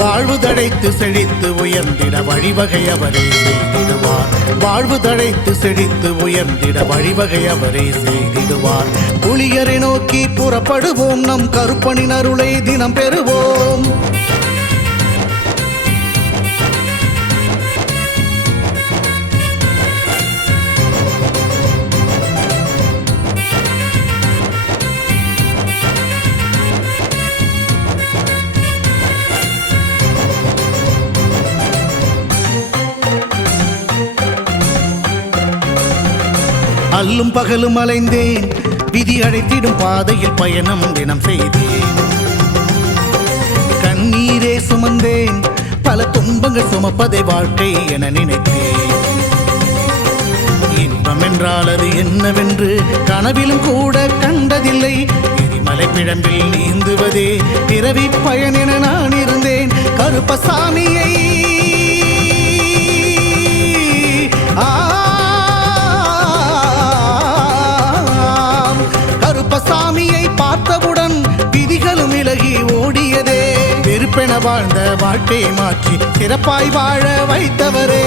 வாழ்வு தழைத்து செழித்து உயர்ந்திட வழிவகை அவரே செய்திடுவார். வாழ்வு தழைத்து செழித்து உயர்ந்திட வழிவகை அவரே செய்திடுவார். புலியரை நோக்கி புறப்படுவோம், நம் கருப்பனின் அருளை தினம் பெறுவோம். அல்லும் பகலும் அலைந்தேன், விதி அழைத்திடும் பாதையில் பயணம் தினம் செய்தேன். கண்ணீரே சுமந்தேன், பல துன்பங்கள் சுமப்பதை வாழ்க்கை என நினைத்தேன். இன்பம் என்றால் அது என்னவென்று கனவிலும் கூட கண்டதில்லை. எரிமலை பிழம்பில் நீந்துவதே பிறவி பயன் என நான் இருந்தேன். கருப்பசாமியை கருப்பசாமியை பார்த்தவுடன் விதிகளும் விலகி ஓடியதே. வெறுப்பென வாழ்ந்த வாழ்க்கையை மாற்றி சிறப்பாய் வாழ வைத்தவரே.